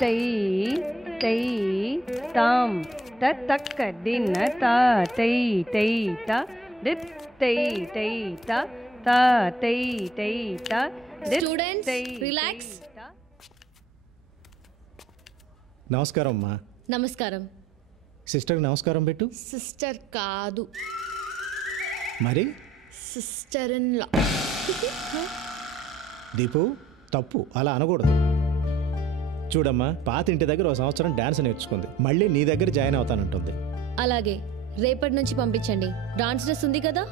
తై తై తాం తక్క దిన తా తై తై త దిత్ తై తై త తా తై తై త దిత్ స్టూడెంట్స్ తై రిలాక్స్. నమస్కారం అమ్మా. నమస్కారం. సిస్టర్కి నమస్కారం పెట్టు. సిస్టర్ కాదు, మరి సిస్టర్ ఇన్ లా. దీపు తప్పు, అలా అనకూడదు. చూడమ్మా, పాత ఇంటి దగ్గర ఒక సంవత్సరం డాన్స్ నేర్చుకుంది, మళ్ళీ నీ దగ్గర జాయిన్ అవుతానంటుంది. అలాగే రేపటి నుంచి పంపించండి. డాన్స్ డ్రెస్ ఉంది కదా?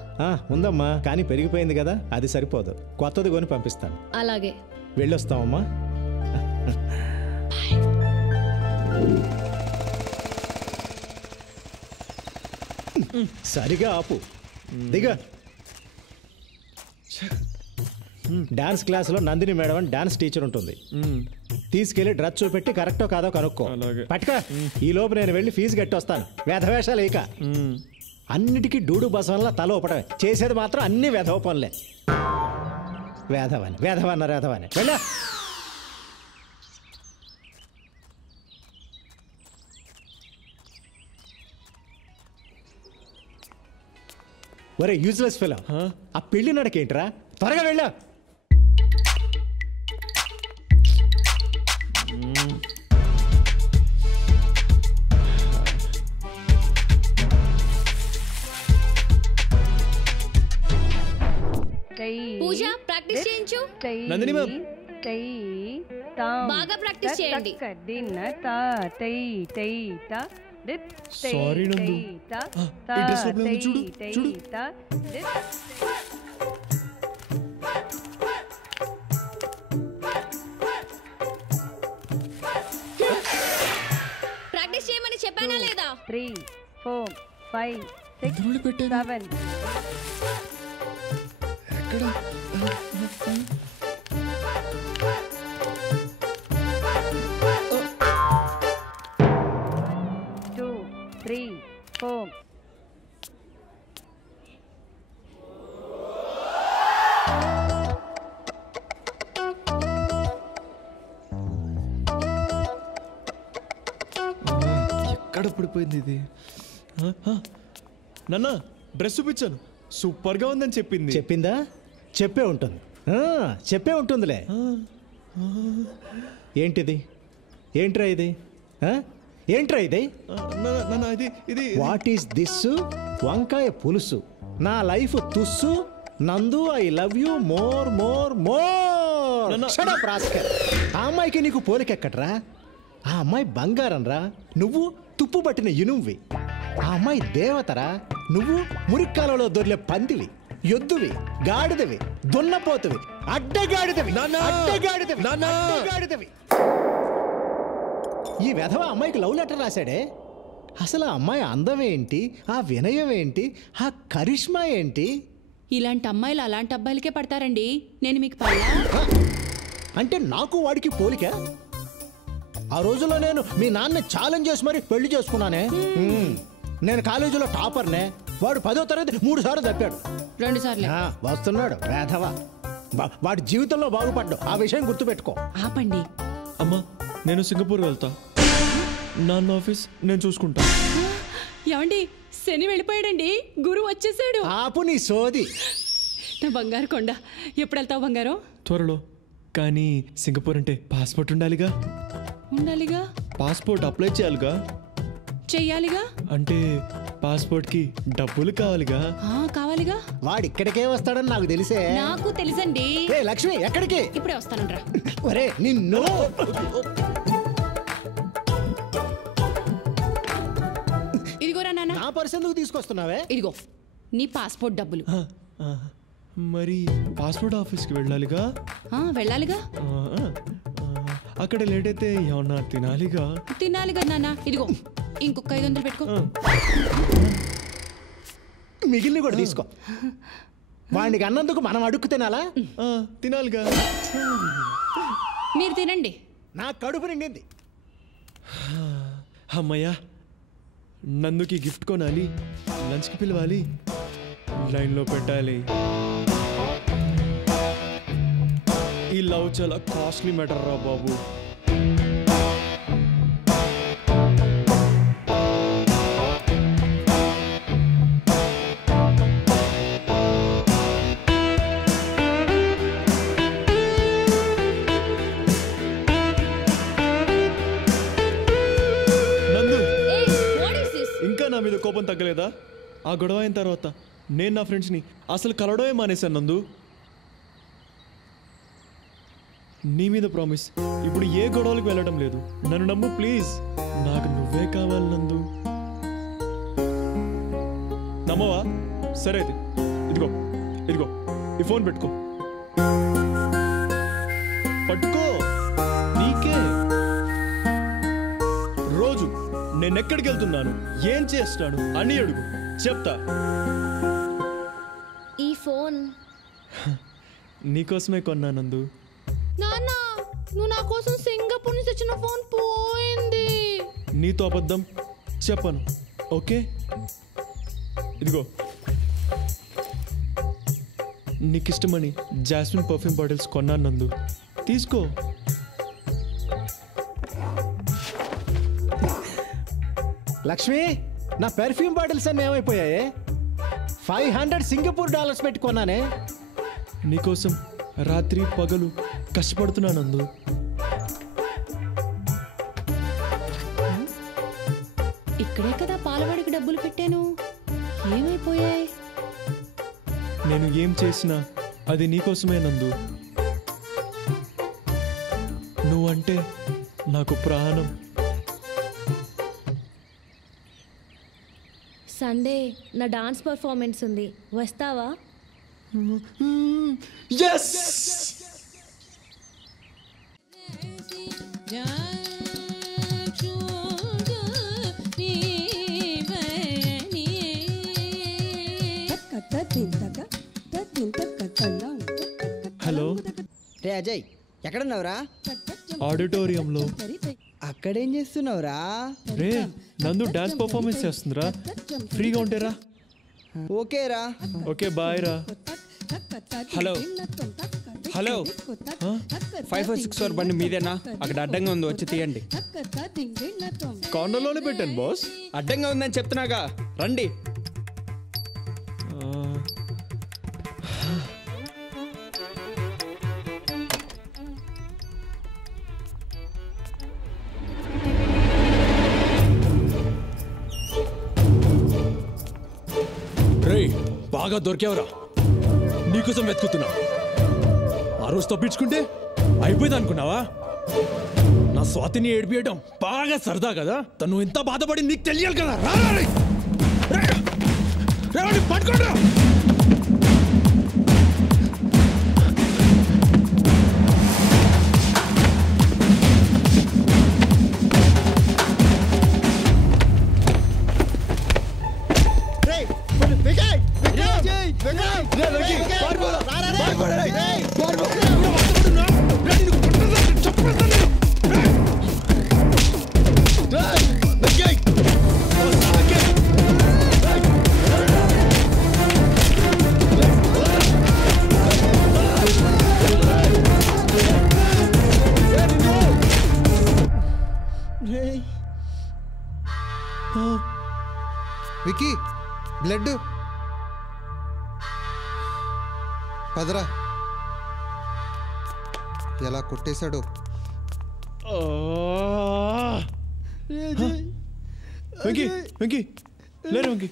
ఉందమ్మా, కానీ పెరిగిపోయింది కదా, అది సరిపోదు, కొత్తది కొని పంపిస్తాను. అలాగే వెళ్ళొస్తామమ్మా. సరిగా ఆపు, దిగా. డాన్స్ క్లాస్లో నందిని మేడం అని డాన్స్ టీచర్ ఉంటుంది. తీసుకెళ్లి డ్రెస్ చూపెట్టి కరెక్టో కాదో కనుక్కో. పట్టుక. ఈ లోపు నేను వెళ్ళి ఫీజు కట్టొస్తాను. వేధవేషాలు ఇక అన్నిటికీ డూడు బసవన్లా తల ఊపడమే, చేసేది మాత్రం అన్ని వేధవ పనులే. వేధవని వేధవన్నారు, వేధవని వెళ్ళా. ఒరే యూజ్లెస్ ఫెలో, ఆ పెళ్లి నడకేంట్రా? త్వరగా వెళ్ళా. పూజ ప్రాక్టీస్ చేయించు. నందిని మ్యామ్, బాగా ప్రాక్టీస్ చేయండి. సారీ నందు, ఈ డ్రెస్ లో ఉంది, చూడు చూడు. ప్రాక్టీస్ చేయమని చెప్పానా లేదా? 3 4 5 6 7 ఎక్కడ? 2 3 4 ఎక్కడ పడిపోయింది ఇది? నాన్న, డ్రెస్ చూపించాను, సూపర్ గా ఉందని చెప్పింది. చెప్పిందా? చెప్పే ఉంటుంది, చెప్పే ఉంటుందిలే. ఏంటిది? ఏంట్రా ఇది? ఏంట్రా ఇది? What is this? వంకాయ పులుసు. నా లైఫ్ తుస్సు. నందు, I love you more more more. ఆ అమ్మాయికి నీకు పోలికెక్కట్రా? ఆ అమ్మాయి బంగారం రా, నువ్వు తుప్పు పట్టిన ఇనువ్వి. ఆ అమ్మాయి దేవతరా, నువ్వు మురిక్కాలలో దొర్లే పందివి, ఎద్దువి, గాడిదవి, దున్నపోతువి, అడ్డగాడిదవి, అడ్డగాడిదవి, అడ్డగాడిదవి. ఈ వెధవ అమ్మాయికి లవ్ లెటర్ రాశాడే. అసలు ఆ అమ్మాయి అందం ఏంటి, ఆ వినయం ఏంటి, ఆ కరిష్మా ఏంటి? ఇలాంటి అమ్మాయిలు అలాంటి అబ్బాయిలకే పడతారండి. నేను మీకు పడలా? అంటే నాకు వాడికి పోలిక? ఆ రోజుల్లో నేను మీ నాన్న ఛాలెంజ్ చేసి మరి పెళ్లి చేసుకున్నానే. నేను కాలేజీలో టాపర్నే, వాడు 10వ తరగతి 3 సార్లు తప్పాడు. 2 సార్లు వస్తున్నాడు వేధవ. వాడి జీవితంలో బాగుపడ్డాడు, ఆ విషయం గుర్తుపెట్టుకో. ఆపండి. అమ్మా, నేను సింగపూర్ వెళ్తా. నాన్న ఆఫీస్ నేను చూసుకుంటా. ఏమండి, శని వెళ్ళిపోయాడండి, గురువు వచ్చేసాడు. ఆపు నీ సోది. నా బంగారు కొండ. ఎప్పుడు వెళ్తావు బంగారం? త్వరలో. కానీ సింగపూర్ అంటే పాస్పోర్ట్ ఉండాలిగా. ఉండాలిగా? పాస్పోర్ట్ అప్లై చేయాలిగా. చెయ్యాలిగా? అంటే పాస్పోర్ట్ కి డబ్బులు కావాలిగా. కావాలిగా. వాడు ఇక్కడికే వస్తాడని నాకు తెలిసే. నాకు తెలుసండి. లక్ష్మి, ఎక్కడికి? ఇప్పుడే వస్తానంట్రా. ఒరే నిన్ను. ఇదిగోరా నాన్న. నా పర్స్ ఎందుకు తీసుకొస్తున్నావే? ఇదిగో నీ పాస్పోర్ట్ డబ్బులు. మరి పాస్పోర్ట్ ఆఫీస్కి వెళ్ళాలిగా. వెళ్ళాలిగా. అక్కడ లేట్ అయితే ఏమన్నా తినాలిగా. తినాలిగా నాన్న. ఇదిగో ఇంకొక 500 పెట్టుకో. మిగిలిన కూడా తీసుకో. వాడికి అన్నందుకు మనం అడుక్కు తినాలా? తినాలిగా. మీరు తినండి. నా కడుపు నిండింది. అమ్మయ్యా, నందుకి గిఫ్ట్ కొనాలి, లంచ్కి పిలవాలి, లైన్లో పెట్టాలి. ఈ లవ్ చాలా కాస్ట్లీ మ్యాటర్ రా బాబు. కోపం తగ్గలేదా? ఆ గొడవ అయిన తర్వాత నేను నా ఫ్రెండ్స్ని అసలు కలవడమే మానేశాను నందు. నీ మీద ప్రామిస్, ఇప్పుడు ఏ గొడవలకు వెళ్ళడం లేదు. నన్ను నమ్ము ప్లీజ్. నాకు నువ్వే కావాలి నందు. నమ్మవా? సరే అయితే ఇదిగో ఇదిగో ఈ ఫోన్ పెట్టుకో. పట్టుకో, నీకే. రోజు నేను ఎక్కడికి వెళ్తున్నాను, ఏం చేస్తాను అని అడుగు, చెప్తా. ఈ ఫోన్ నీకోసమే కొన్నానందు. నాన్న, నువ్వు నా కోసం సింగపూర్ నుంచి తెచ్చిన ఫోన్ పోయింది. నీతో అబద్ధం చెప్పను, ఓకే? ఇదిగో నీకిష్టమని జాస్మిన్ పర్ఫ్యూమ్ బాటిల్స్ కొన్నాను నందు, తీసుకో. లక్ష్మి, నా పెర్ఫ్యూమ్ బాటిల్స్ అన్నీ ఏమైపోయాయి? $500 సింగపూర్ పెట్టి కొన్నానే. నీకోసం రాత్రి పగలు కష్టపడుతున్నాను నందు. ఇక్కడే కదా పాలవాడికి డబ్బులు పెట్టాను, ఏమైపోయాయి? నేను ఏం చేసినా అది నీకోసమే నందు. నువ్వంటే నాకు ప్రాణం. సండే నా డాన్స్ పర్ఫార్మెన్స్ ఉంది, వస్తావా? హలో రే అజయ్, ఎక్కడున్నావురా? ఆడిటోరియంలో. అక్కడేం చేస్తున్నావురా? రే నందు డాన్స్ పర్ఫార్మెన్స్ చేస్తుందిరా, ఫ్రీగా ఉంటేరా. ఓకేరా. ఓకే బాయ్ రా. హలో హలో 5464 బండి మీదేనా? అక్కడ అడ్డంగా ఉంది, వచ్చి తీయండి. కార్నర్లోనే పెట్టాను బాస్. అడ్డంగా ఉందని చెప్తున్నాగా, రండి. రే, బాగా దొరికావురా. నీకోసం వెతుకుతున్నా. ఆ రోజు తప్పించుకుంటే అయిపోయింది అనుకున్నావా? నా స్వాతిని ఏడిపియడం బాగా సరదా కదా. తను ఎంత బాధపడి నీకు తెలియాలి కదా. పట్టుకోండి. Vicky, blood. పదరా. ఎలా కొట్టేశాడు. వెంకీ వెంకీ లేరు వెంకీ.